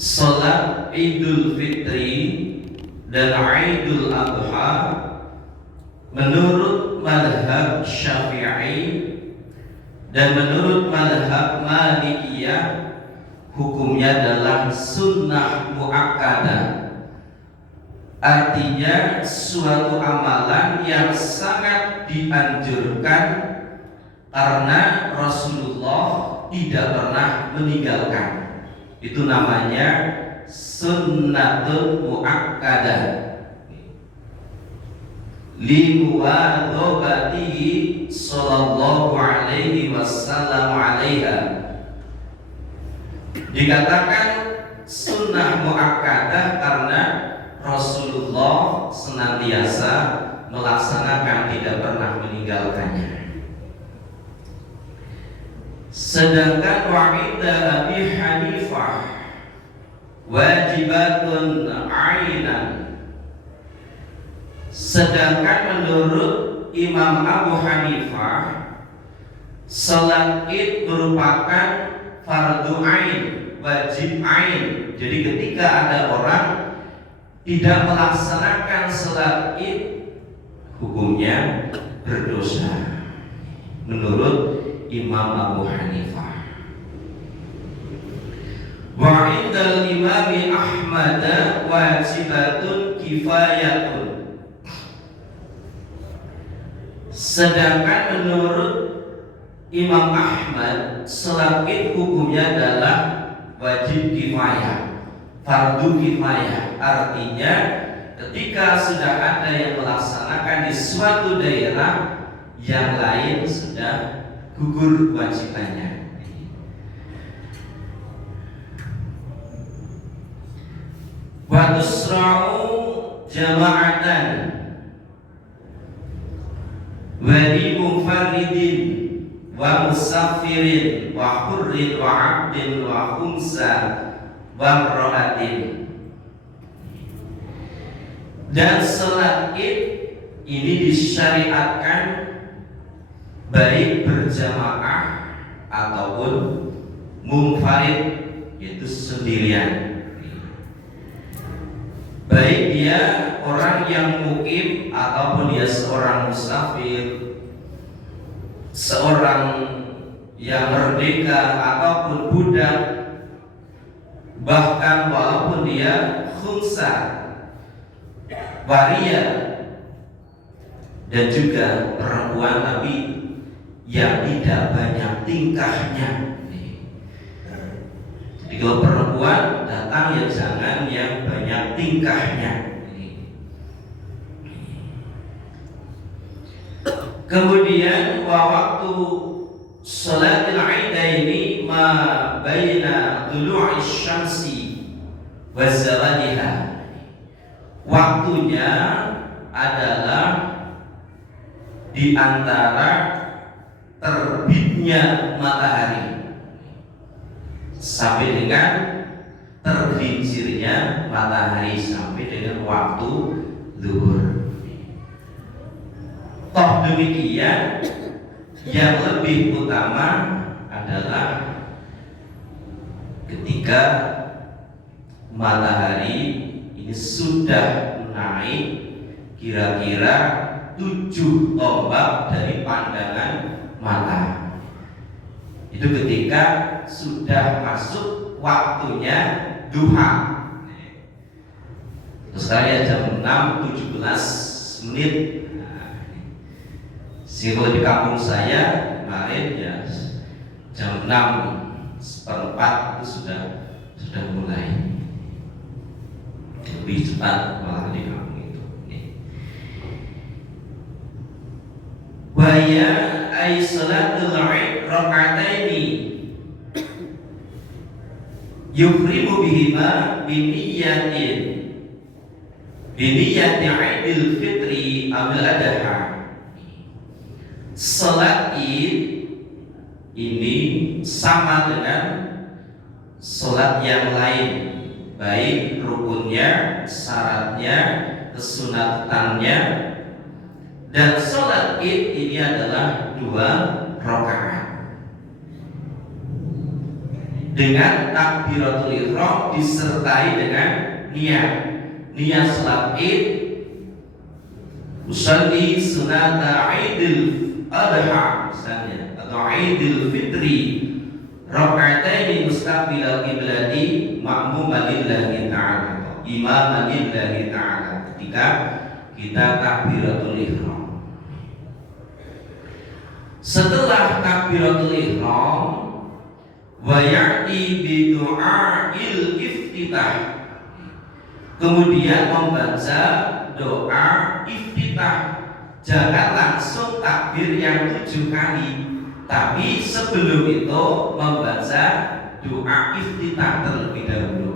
Salat Idul Fitri dan Idul Adha menurut madhab Syafi'i dan menurut madhab Malikiyah hukumnya adalah sunnah muakkadah. Artinya suatu amalan yang sangat dianjurkan karena Rasulullah tidak pernah meninggalkan. Itu namanya sunnatun muakkadah limuwadhabatihi sallallahu alaihi wasallam alaiha. Dikatakan sunnah muakkadah karena Rasulullah senantiasa melaksanakan, tidak pernah meninggalkannya. Sedangkan wa'inda Abi Hanifah wajibatun ainan. Sedangkan menurut Imam Abu Hanifah, salat Id merupakan fardu ain, wajib ain. Jadi ketika ada orang tidak melaksanakan salat Id, hukumnya berdosa menurut Imam Abu Hanifah. Wa indal Imam Ahmad wajibatun kifayatun. Sedangkan menurut Imam Ahmad, salat Id hukumnya adalah wajib kifayah, fardu kifayah. Artinya ketika sudah ada yang melaksanakan di suatu daerah, yang lain sudah gugur kewajibannya. Wa tusra'u jama'atan wa li munfaridin wa musafirin wa hurrin wa 'abdin wa khumsa wa imra'atin. Dan salat Id ini disyariatkan baik berjamaah ataupun munfarid, yaitu sendirian. Baik dia orang yang mukim ataupun dia seorang musafir, seorang yang merdeka ataupun budak, bahkan walaupun dia khumsa, waria, dan juga perempuan tapi yang tidak banyak tingkahnya. Jadi kalau perempuan datang ya jangan yang banyak tingkahnya. Kemudian waktu sholatil aidaini ma baina tulu'i syamsi wa zawaliha. Waktunya adalah di antara terbitnya matahari sampai dengan tergelincirnya matahari, sampai dengan waktu zuhur. Toh demikian, yang lebih utama adalah ketika matahari ini sudah naik kira-kira 7 tombak dari pandangan mata. Itu ketika sudah masuk waktunya duha. Terus saya jam 6:17. Kalau di kampung saya kemarin ya jam 6:04 itu sudah mulai. Lebih cepat malah di kampung itu. Waya ay salatul Id raka'ataini yuhrimu bihima biniyati Idul Fitri Idul Adha. Salat Id ini sama dengan salat yang lain, baik rukunnya, syaratnya, kesunatannya. Dan salat Id ini adalah 2 rakaat. dengan takbiratul ihram disertai dengan niat salat Id, usalli sunata Idul Adha misalnya, atau Idul Fitri, raka'ataini mustaqbilal qiblati ma'muman lillahi ta'ala, imaman lillahi ta'ala, ketika kita takbiratul ihram. Setelah takbiratul ihram, wa ya'ti bi du'ail iftitah, kemudian membaca doa iftitah. Jangan langsung takbir yang 7 kali, tapi sebelum itu membaca doa iftitah terlebih dahulu.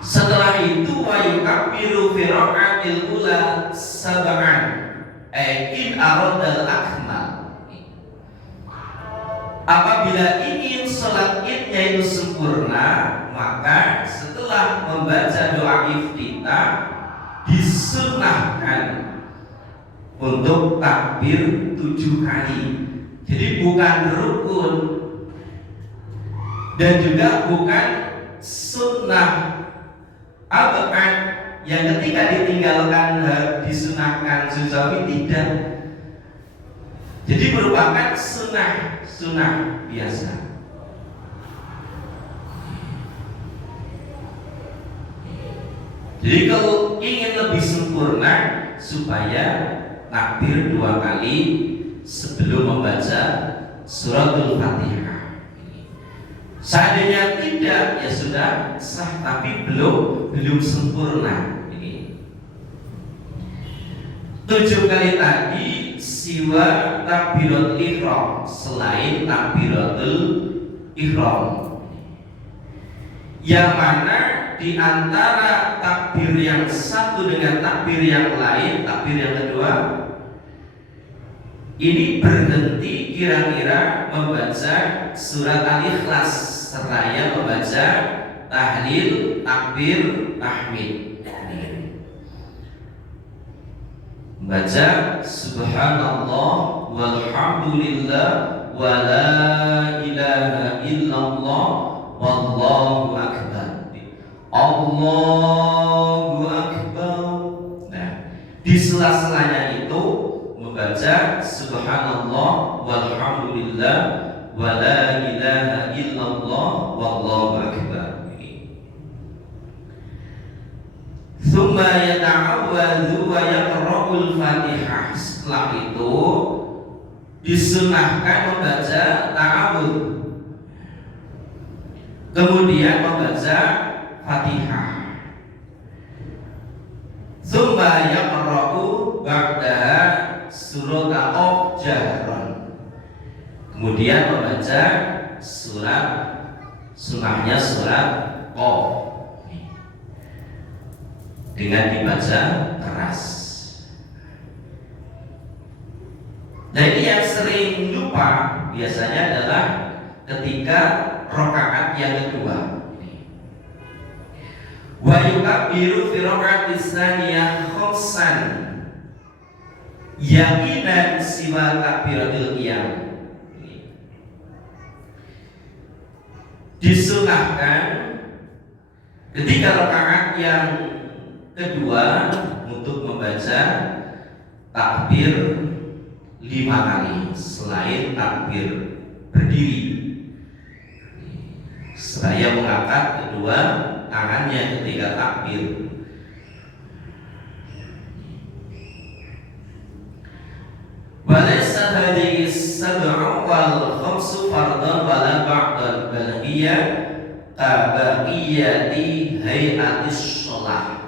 Setelah itu wa yukabbiru fi raka'atil ula sab'an, in aradal akmal. Apabila ingin sholat idnya itu sempurna, maka setelah membaca doa iftitah disunahkan untuk takbir 7 kali. Jadi bukan rukun dan juga bukan sunnah abad yang ketika ditinggalkan disunahkan suzawi, tidak. Jadi merupakan sunnah biasa. Jadi kalau ingin lebih sempurna, supaya takbir 2 kali sebelum membaca suratul Fatihah. Seandainya tidak, ya sudah sah, tapi belum sempurna. 7 kali tadi siwa takbiratul ihram, selain takbiratul ihram, yang mana di antara takbir yang satu dengan takbir yang lain, takbir yang kedua ini berhenti kira-kira membaca surat Al-Ikhlas seraya membaca tahlil, takbir, tahmid. Baca subhanallah walhamdulillah wa la ilaha illallah wallahu akbar, Allahu akbar. Nah, di sela-selanya itu membaca subhanallah walhamdulillah wa la ilaha illallah wallahu akbar. Tsumma yata'awwadzu wa yaqra'ul Fatihah. Setelah itu disunahkan membaca ta'awudz, kemudian membaca Fatihah. Tsumma yaqra'u ba'daha surat Qaf jahran, kemudian membaca surat sunahnya surat Qaf dengan dibaca keras. Nah, ini yang sering lupa biasanya adalah ketika rakaat yang kedua. Wa yukabbiru fi raka'atis tsaniyah khamsan yaqinan siwa takbiratul qiyam. Disunahkan ketika rakaat yang kedua untuk membaca takbir 5 kali selain takbir berdiri, seraya mengangkat kedua tangannya ketika takbir. Walaysa hadhihi sab'u wal khamsu fardhan wala ba'dan, bal hiya tabaqiyati hayatis shalah.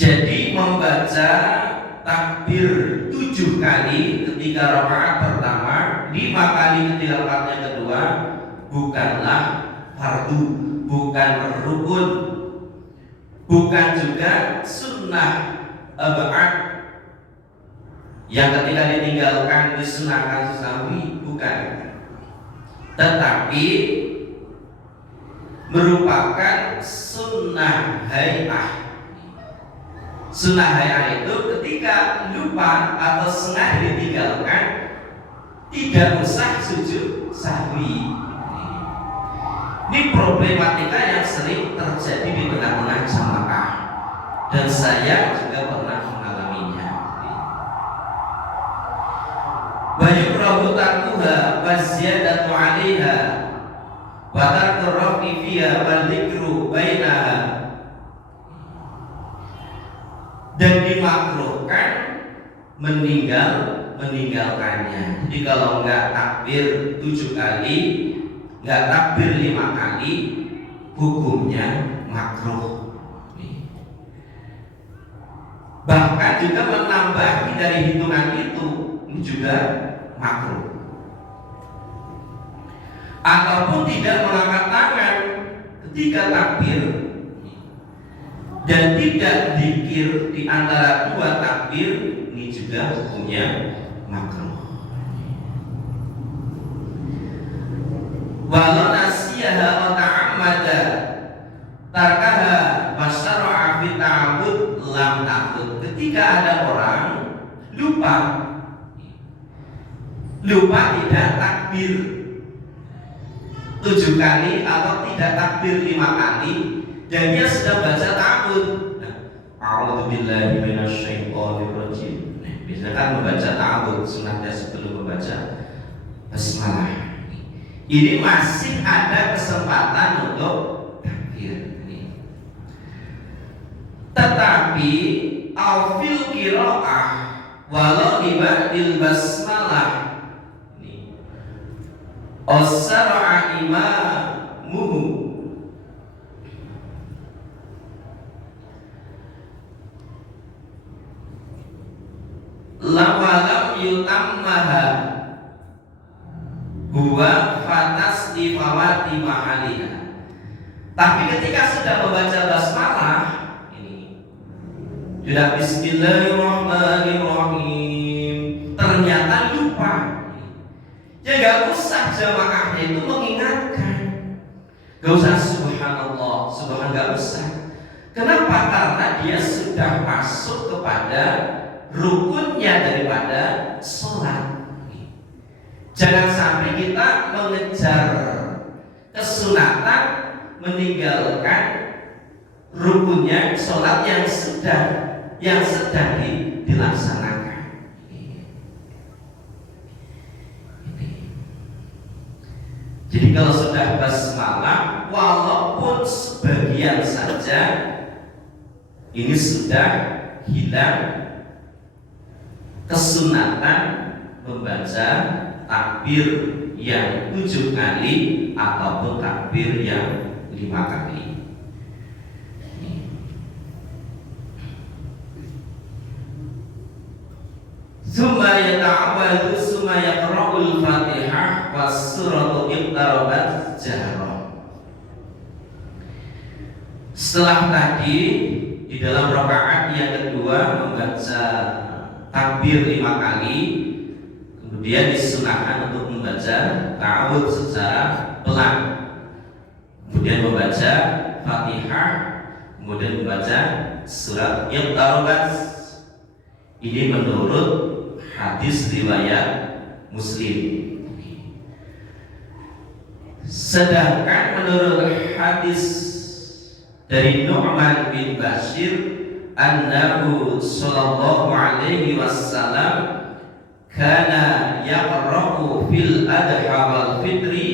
Jadi membaca takbir 7 kali ketika rakaat pertama, 5 kali ketika rakaat yang kedua bukanlah fardu, bukan rukun, bukan juga sunnah abad yang ketika ditinggalkan disunahkan susawi, bukan, tetapi merupakan sunnah hay'ah. Sunnah hay'ah itu ketika lupa atau sengaja ditinggalkan, tidak usah sujud sahwi. Ini problematika yang sering terjadi di tengah-tengah jamaah, dan saya juga pernah mengalaminya. Wa yukrahu tarkuha wa ziyadatu 'alaiha wa tarku rafi fiha wal dzikru bainaha. Dan dimakruhkan meninggalkannya. Jadi kalau enggak takbir 7 kali, enggak takbir 5 kali, hukumnya makruh. Bahkan juga menambahi dari hitungan itu, ini juga makruh. Ataupun tidak mengangkat tangan ketika takbir, dan tidak dzikir di antara 2 takbir, ini juga hukumnya makruh. Walau nasiyaha wa ta'ammada tarkaha wa syara'a fi ta'abbud lam ta'bud. Ketika ada orang lupa tidak takbir 7 kali atau tidak takbir 5 kali, dan dia sedang baca ta'awud. A'udzubillahi minasyaitonir rajim. Biasanya kan membaca ta'awud sunatnya sebelum membaca basmalah. Ini masih ada kesempatan untuk takbir. Tetapi al-fil qiraah walau di ba'dil basmalah as-sara'a imamuhu lawalam yutammaha huwa fatas difawati mahaliha. Tapi ketika sudah membaca basmalah, ini sudah bismillahirrahmanirrahim, ternyata lupa, ya gak usah jamaahnya itu mengingatkan, gak usah subhanallah, gak usah. Kenapa? Karena dia sudah masuk kepada rukunnya daripada sholat. Jangan sampai kita mengejar kesunatan, meninggalkan rukunnya sholat yang sedang dilaksanakan. Jadi kalau sudah basmalah, walaupun sebagian saja, ini sudah hilang kesunatan membaca takbir yang 7 kali ataupun takbir yang 5 kali. Summa yata'awwadu summa yaqra'ul Fatihah was suratu iqtarabat jahrah. Setelah tadi di dalam rakaat yang kedua membaca takbir 5 kali, kemudian disunahkan untuk membaca ta'awudz secara pelan, kemudian membaca Fatihah, kemudian membaca surat Iqtarabat. Ini menurut hadis riwayat Muslim. Sedangkan menurut hadis dari Nu'man bin Bashir, annahu sallallahu alaihi wasallam kana yaqra'u fil adha wal fitri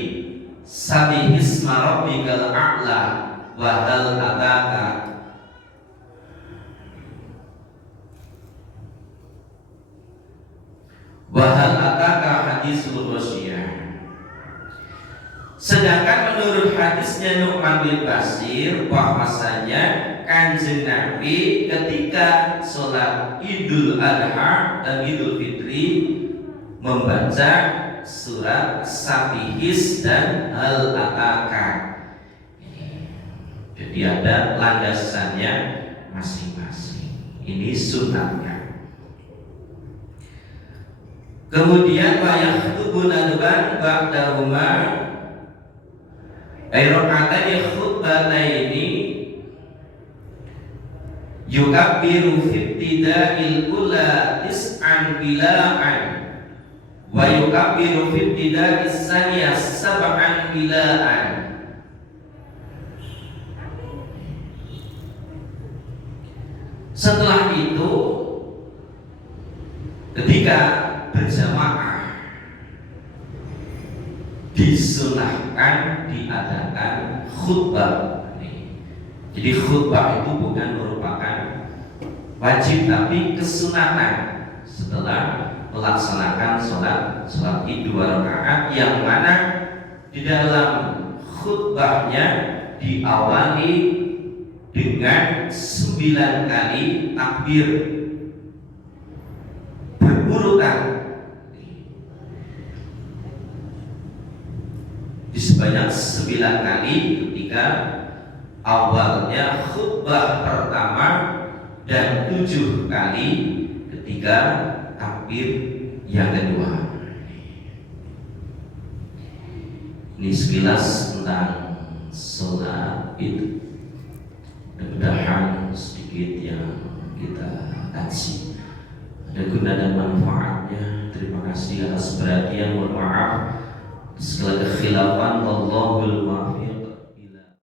sabihisma rabbikal a'la wa hal ataka hadisul ghasyiyah. Sedangkan menurut hadisnya Nu'man bin Bashir, bahwasanya Kanjeng Nabi ketika sholat Idul Adha dan Idul Fitri membaca surat Sabihis dan Hal Ataka. Jadi ada landasannya masing-masing. Ini sunatnya. Kemudian wayahtubuna duban ba'dahuma ayrakatani khutbataini yukabbiru fi ibtida'il ula tis'an bila'an wa yukabbiru fi ibtida'i tsaniyah sab'an bila'an. Setelah itu ketika berjamaah disunahkan diadakan khutbah. Jadi khutbah itu bukan merupakan wajib tapi kesunatan setelah melaksanakan sholat Id 2 rakaat, yang mana di dalam khutbahnya diawali dengan 9 kali takbir berurutan. Di sebanyak 9 kali ketika awalnya khutbah pertama dan 7 kali ketika takbir yang kedua. Ini sekilas tentang sholat Id. Mudah-mudahan sedikit yang kita kaji ada guna dan manfaatnya. Terima kasih atas perhatian. Mohon maaf segala kekhilafan. Wallahul muwaffiq.